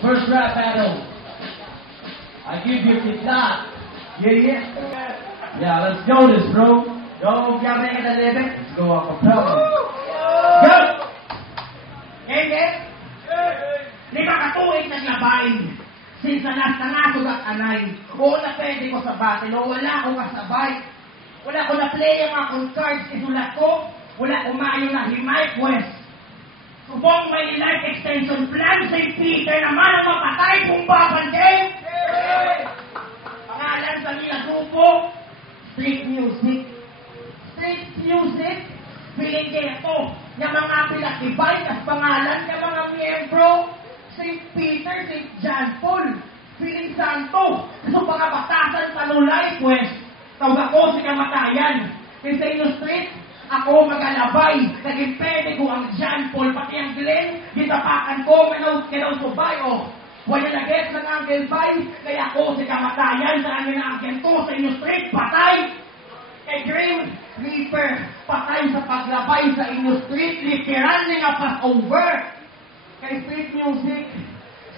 First rap battle. I give you the shot. Yeah. Yeah, let's go this, bro. Go, y'all make it a little bit. Let's go off a problem. Go! Hey. Lima katuig naglabain. Since nasod at anay. Oo na pwede ko sa battle. O wala akong kasabay. Wala ko na play ang akong cards. Isulat ko. Wala ko maayo na himay quest. Subong may life extension plan. St. Peter naman ang mapatay kung babandeng. Pangalan sa nila grupo. Street music. Street music. Feeling kaya ito. Yung mga pinatibay. As pangalan ng mga miyembro. St. Peter, St. John Paul. Feeling santo. Gusto pa nga batasan panulay quest. Tawag ako si kamatayan. In sa inyo street. Ako magalabay, naging pwede ko ang John Paul, pati ang Glenn, gitapakan ko, kanaw subay, o. Wala na get ng Uncle Bay, kaya ako si kamatayan, sa amin na Uncle to, sa inyo street, patay. Kay Grim Reaper, patay sa paglabay sa inyo street, literal na nga pass over. Kay street music,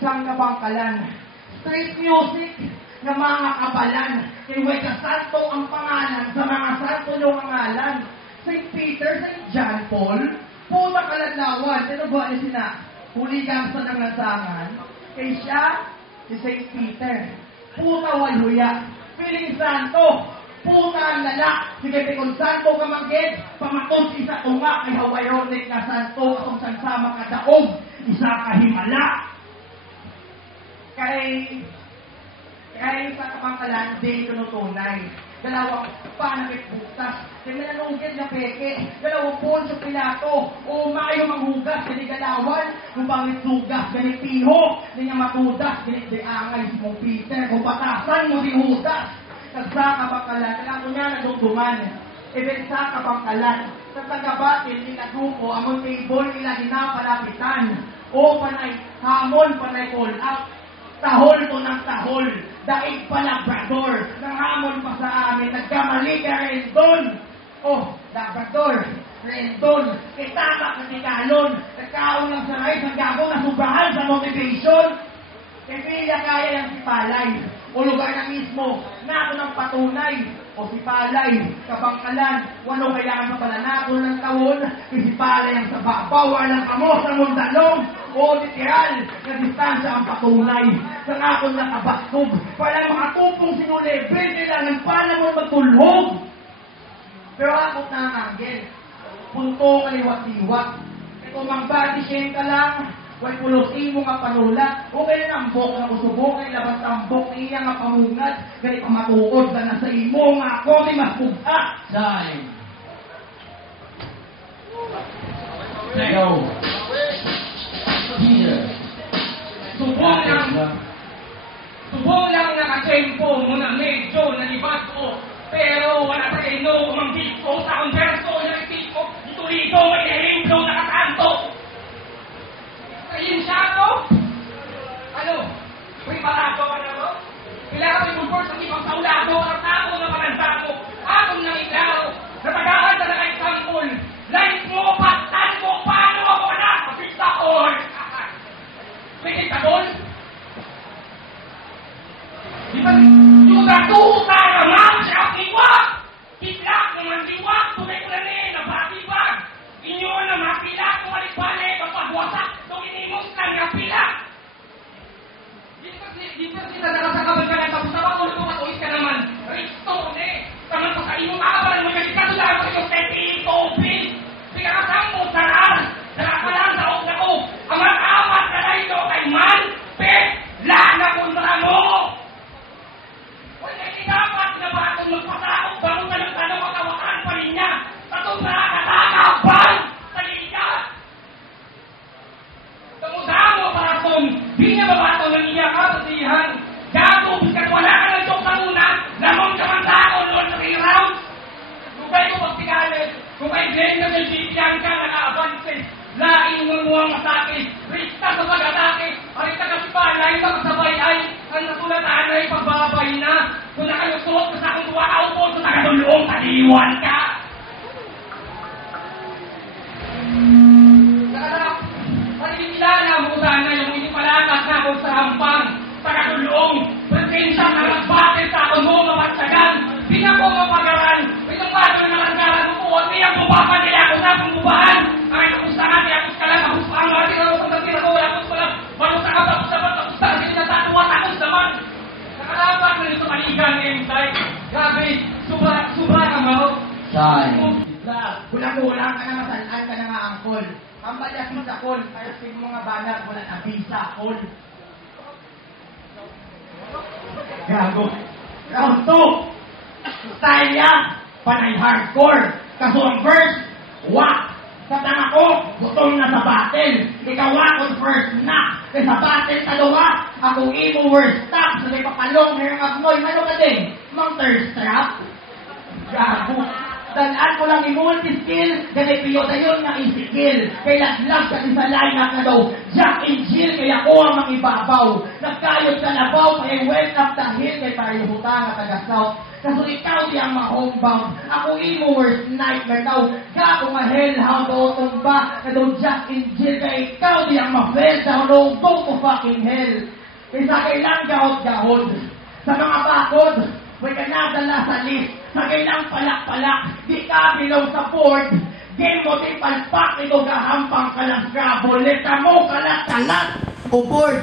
sang kabangkalan. Street music, na mga kabalan, kay Weka Santo ang pangalan, sa mga santo yung pangalan. St. Peter, St. John Paul, puta kaladlawan, tinubuan niya sina, huli gamsa ng lansangan, kay siya, si St. Peter, puta walhuya, piling santo, puta ang lalak, sige pikon santo kamagid, pamatod isa tunga, kay Hawaironic na santo, atong sansama kadaog, isa kahimala, kay sa kapangkalan, di tunutunay. Dalawang panakit butas. Kaya may nanugid na peke. Dalawang Poncio Pilato. O maayo manghugas. Gani galawan. Kung pangit sugas. Gani piho. Hindi niya matudas. Gani di angay si mong Peter. Kung batasan mo di hudas. Nagsaka bangkalan. Kailangan ko niya nagduduman. Ibensa ka bangkalan. Sa tagabatil nila grupo. Among table nila ginapalapitan. O panay hamon. Panay call out. Tahol to ng tahol. Daig pa Labrador. Nangamon pa sa amin. Nagkamali ka Rendon. Oh, Labrador. Rendon. Kitaka katikalon. Nagkaon lang sa rice. Ang gagawin na subrahan sa motivation. Kaya kaya yung si Palay. O lugar na mismo. Na ako ng patunay. O si Palay. Kabangkalan. Wano kailangan sa palanako ng taon. Si Palay ang sa babaw. Walang amo sa mundalong. O literal na distansya ang patunay sa akong nakabastog para makatupong sinulebel kailangan pa naman magtulog. Pero ako na ang anggel punto kaliwat-liwat ito mang body shame ka lang way pulosin mo nga panulat o kaya nambok na usubok kaya labas tambok niya nga pamungat kaya pamatuod na nasa imo nga ako may mas pugha. Time. Go. Subong lang nakachempo mo na medyo nalibat ko. Pero wala pa kayo kumambit ko sa akong verso na repeat ko. Dito may nahimplaw na kakanto. Ayun siya to? Ano? May barato ka na to? Kailangan may converse ang ibang saulado at ako na pananda ko. Akong nang iklaro. Natagahan na kay Sampol. Life mo, patan mo, paano ako na? Kapita all. May kitagol? Di ba? Yung natuta naman siya ang iwak! Kitlak naman liwak! Tunay ko na rin, nabatibag! Inyo na mapilak, kumalik-balik, kapagwasak, nung inimos na nga pilak! Di ba sila nakasakabal ka lang, tapos naman ulit ko matuis ka naman. Risto, taman pa sa imo, makabalan mo yung katulad ko yung setting, open! Sige ka sampo, sarar! Nakapalang sa og na ko! Amat-amat na lang ito kay man! Pet! Lana kontra mo! Wala dapat na ba itong magpasakot bago ka ng tanong matawakan pa rin niya sa itong nakakatakaban sa liga. Damo-damo para kung di niya ba ito ng iya kapatihan gato biskat wala ka ng joke sa una lamang ka man tao noon sa 3 rounds. Kung kayo pagtigalit, kung kayo Glenn na nagsipiyan ka naka-avances laing munguang masakit rista sa pag-atake harita kasi pa laing pagkasabay ay ang nasulatan ay pagbabay na kung nakalusot ka sa akong tuwa kaupo sa tagadulong taliwan ka nakalap panikilala mo sana yung hindi palakas na kung sa wala bisa kol. Kaya sa mga banat, wala na bisa kol. Gago. Round 2. Style niya, panay hardcore. Kaso ang verse, wak. Sa tanga ko, gutom na sa battle. Ikaw akong first na. Kaya sa battle dalawa, ako imo worst stop. Sa may papalong na yung agnoy. Ano ka din? Mang thirst trap? Gago. Dalaan ko lang ni multi-skill, ganay piyo na yun nga isikil. Kaya lag kasi sa line-up na daw, Jack and Jill, kaya ko ang mangibabaw. Nagkayod sa labaw, kaya went up the hill, kaya pareho hutang at taga-south. Kaso ikaw di ang ma-homebound, ako imo worst nightmare daw. Gago nga hellhound daw tumba, na daw Jack and Jill, kaya ikaw di ang ma-fail daw, no, go to fucking hell. Kaya sa kailang gahod-gahod, sa mga bakod, may kanadala sa list, sa kailang palak-palak, di ka bilaw sa board, game mo di palpak, ito gahampang ka lang Scrabble, leta mo kalat-kalat, o board,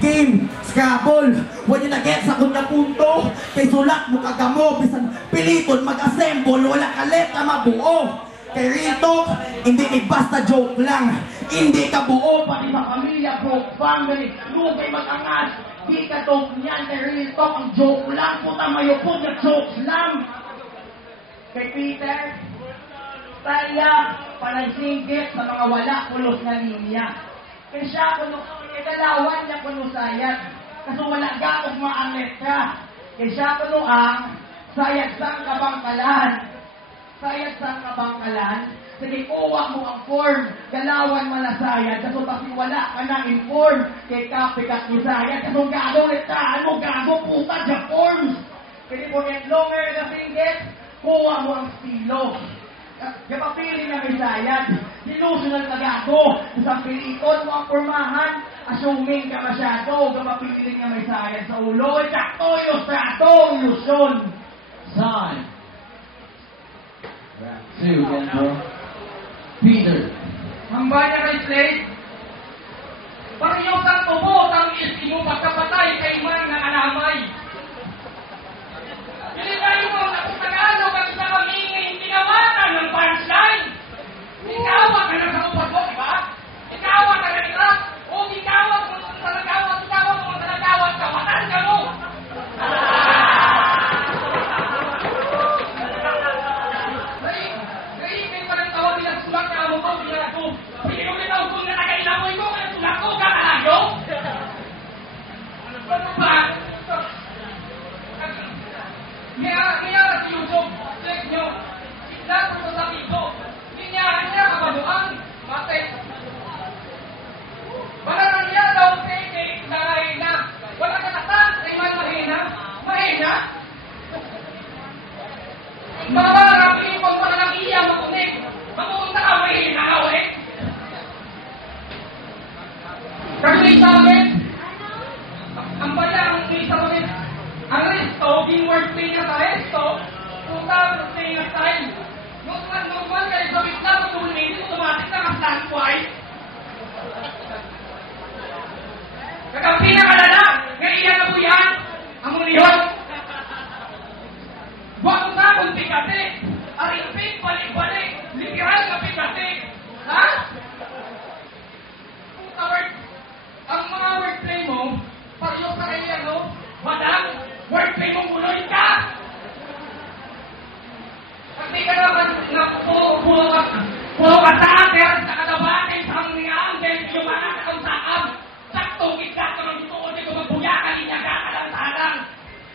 game, Scrabble, when you na-get sa kunya punto, kay sulat mo kagamo, bisan piliton mag-assemble, wala ka leta mabuo. Kay real talk, hindi ni basta joke lang, hindi ka buo, pati sa pamilya, broke family, lugay mag-angas, di ka joke niyan, kay real talk, ang joke lang, puta mayupod na jokes lang. Kay Peter, taya, panagsinggit sa mga wala pulos na linya. Kay siya, kay dalawan niya kuno sayad, kaso wala gakog maang letra. Kay siya kuno ang sayad sang kabangkalan. Sayad sang kabangkalan, sige kuha mo ang form, galawan malasayad, kaso pati wala ka na inform, kay kapikat ni sayad, kaso gago letraan mo, gago puta dya forms. Kaya po net longer na singgit, kuha mo ang stilo. Kapapili na may sayad, delusional na gago, sa pilikon mo ang formahan, assuming ka masyado, kapapili na may sayad sa ulo, sakto yung strato, ilusyon. Sign. Round 2 again, bro. Peter. Hambay na kay Slade. Pariyong sang tubo, tang iski mo pagkapatay kay man na alamay. Hindi kayo mo nakutagano kasi sa kamingin tinawanan ng punchline. Ikawat ka na sa upat mo, di ba? Ikawat ka na nila. O ikawat mo sa talagawat, ikawat mo sa talagawat, kawatan ka mo. Naiipin pa ng tawag nilang sulat na amo ko, bilang ako. Pinulit ako kung natagailamoy ko, kaya sulat ko, kakalayo. Ano ba? Kaya si Yusuf, check nyo. Lahat ng sasabi ko, niya kabaluan, mate. Banaran niya daw, peke, dahil na. Wala ka natan, ay man mahina. Mahina? Mamarapin kung wala nang iya makunik. Mapunta ka, mahina ka ulit. Kasi sa akin, ang bayang isa ulit, ang resto, yung wordplay niya sa resto, puta, wordplay na style. Normal kayo sa witla, matulungin, automatic na ka-standpoint. Kakampi na kalala, ngaiyan na po yan, ang uniyon. Buwag mo na kung pikate, arimpik, balik-balik, literal na pikate. Ha? Puta, ang mga wordplay mo, pareho sa kanya, no? Madam, wordplay mo muloy ka! Pag di ka naman puro ka sa nakadabatin sa hanggang dahil yung mga nakakausakam, sakto kita ka ng ito ulit kung magbuya ka niya ka lang talang.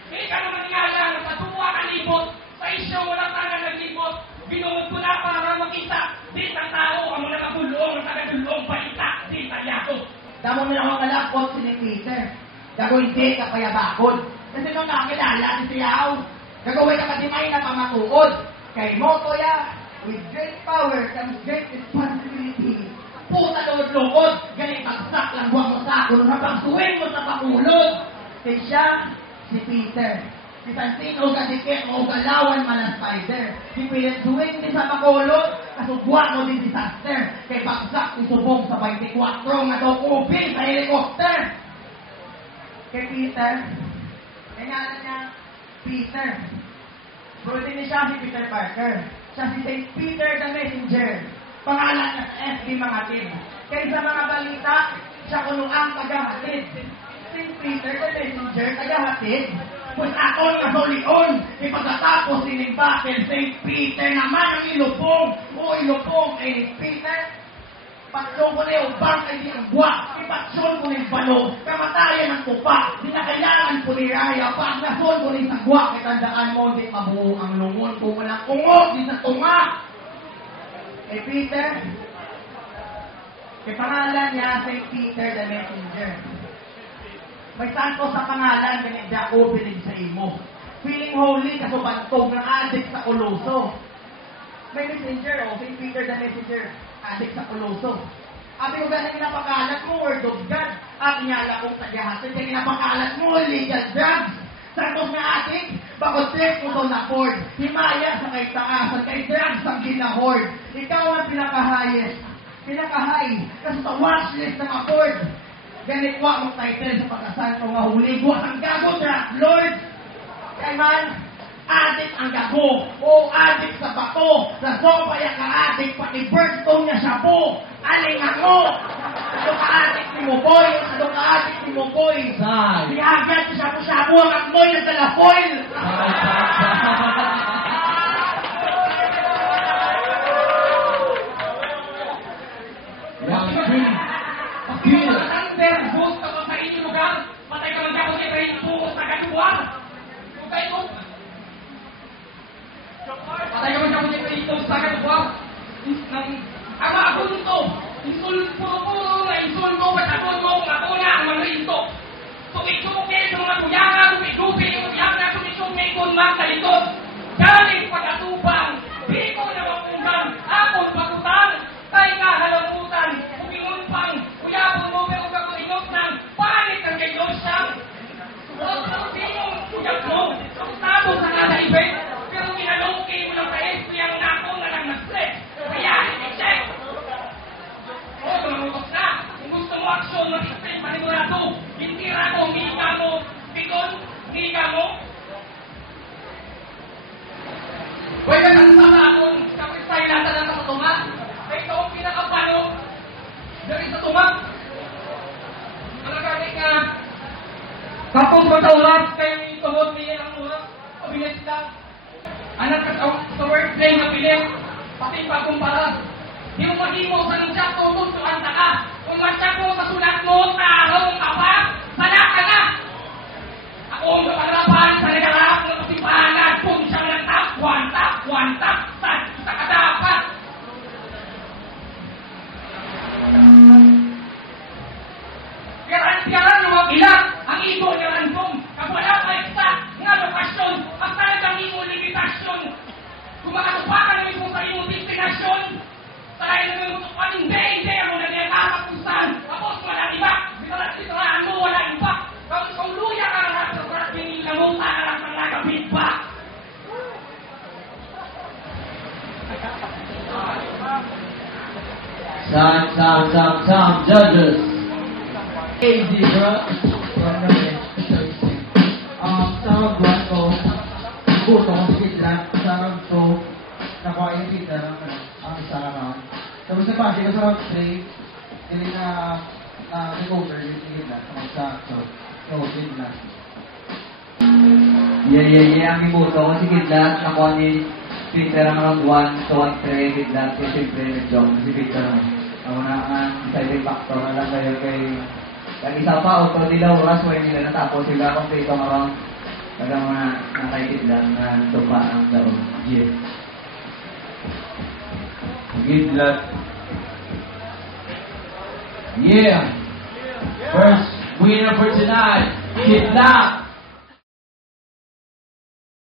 Hindi ka naman nga lang, napatuwa ka libot, sa isyo walang tangan naglibot, binuod ko na para makita, di sa tao, ang mga nakabulong, ang tagadulong, balita, di talyado. Damo nila akong kalakot si Peter. Gagawin di ka kaya bakod. Kasi nung nakakilala si Siyaw, gagawin ka katimay na pamatuod. Kay Moto ya, with great power comes great responsibility. Puta lukod, ganit bagsak lang buwang mo sa ako, nung napagsuwin mo sa pakulog. Kaya siya, si Peter. Si Santino kadikit mo galawan man ang spider. Si Pilit suwin din sa pakulog, kasubwa mo din disaster. Kay bagsak isubog sa 24 nga daw kubi sa helicopter. Kay Peter, kaya niya, Peter. Pero din siya si Peter Parker. Siya si St. Peter the Messenger. Pangalan niya sa FB mga tib. Kaya sa mga balita, siya kuno ang tagahatid. St. Peter the Messenger, tagahatid. Pues aton nga solion, ipagkatapos sining battle, St. Peter naman ang ilupong. O ilupong ay ni Peter. Patsyon ko na yung bang ay di ang buwak. Ipatsyon ko na yung balog. Kamatayan ang tupa. Di na kailangan po ni Raya. Pag nason ko na yung sagwak. Itandaan mo, di mabuo ang lungon. Kung walang kungog, di sa tunga. Eh, Peter, pangalan niya, St. Peter the Messenger. May santo sa pangalan, binigda ako, binig sa imo. Feeling holy, kaso bantog ng adik sa Coloso. May messenger, St. Peter the Messenger, adik sa Coloso. Abi ko ganang pinapakalat mo, word of God. At inyala kong tagahasin, kaya pinapakalat mo, illegal drugs. Santos na atik, bakit trip mo na Ford. Himaya sa kay taasan, kay drugs ang ginahord. Ikaw ang pinaka-highest. Pinaka-high. Kasi sa watchlist ng afford. Ganit wa mong title sa pagkasanto nga huli. Buwak ang gago, drug lord. Kaya man, adik ang gago. O adik sa bato. Sa sopa yung ka-adik, pati birthstone niya siya po. Aling ako. Ano ka-adik ni Mokoy? Ano ka-adik ni Mokoy? Sai. Niagad siya po siya po ang akmoy ng dalafoil. Versus kapag sa inyong lugar, patay ka man dapat kay Ray Bukos na kaluwar. Kung kayo, patay ka man dapat kay Ray Bukos na kaluwar. Ama ako nito, puro-puro na insulto, patabon mo kung ako na ang mga ito. Sumik-sumukil sa mga kuyanga, tumidupi yung kuyanga, sumisumik kung magkalitot. Galing pag-atubang, di ko na mapungan, akong pagutan, tayo ka halamutan, umingon pang, kuyapon mo, pero kakulingot ng panik ang ganyan siyang. Huwag mo sinong kuyap mo, tapos na nasa event, pero kinalungki mo lang sa ex, kuyang nako na lang nag-stress. Kaya, i-check. O, tumamutok na. Kung gusto mo aksyon, mag-explain panigurado. Hindi rado, miga mo, pikon, miga mo. Huwag ka nang sama akong kapit tayo nata ng katutunga. Ay, ito ang pinakapano. Dari sa tunga. Malagaling nga. Tapos mataulat kayo yung tuhod niya ang mura. Pabilis lang. Anak ka sa wordplay na pilit. Pati pagkumpara. Di mo mahimo sa nung siya tututuan ka. Kung matyak mo sa sulat mo, tarong ka pa, sana ka na. Ako ang kaparapan sa nagarap ng kasipahan kung siyang nagtakwan, sa kadapat. Piyaran ng mga ilat, ang ibo ng ransom, kapwala ka eksak, nga lokasyon, ang talagang imo limitasyon. Kung makatupakan namin kung sa imo destinasyon, tayo namin mutupan, hindi, mo na niya katapusan. Tapos wala iba, bitarahan mo, wala iba. Tapos kung luya ka na sa surat, hindi ka mo, takarap ng nagabit pa. Some judges. Easy, bro. Sa buwan ko, puto ko sa lang sa round 2, nakuha yung Peter ang isa naman. Tapos sa pasi ko sa round 3, hindi na recover yung Peter sa mag-sakto. So, yun lang. Yeah. Ang ibuto ko si Kidlat. Nakuha ni Peter ang round 1. So, 1-3. Kidlat. Kasi siyempre, nag-jump. Si Peter naman. Ako na ang deciding factor na lang kayo kay... Ang isa pa, auto nila oras, wala nila natapos sila kung ito marang tagang mga nakaitit lang na tupa ang daon. Yeah. Kidlat. Yeah. First winner for tonight, Kidlat.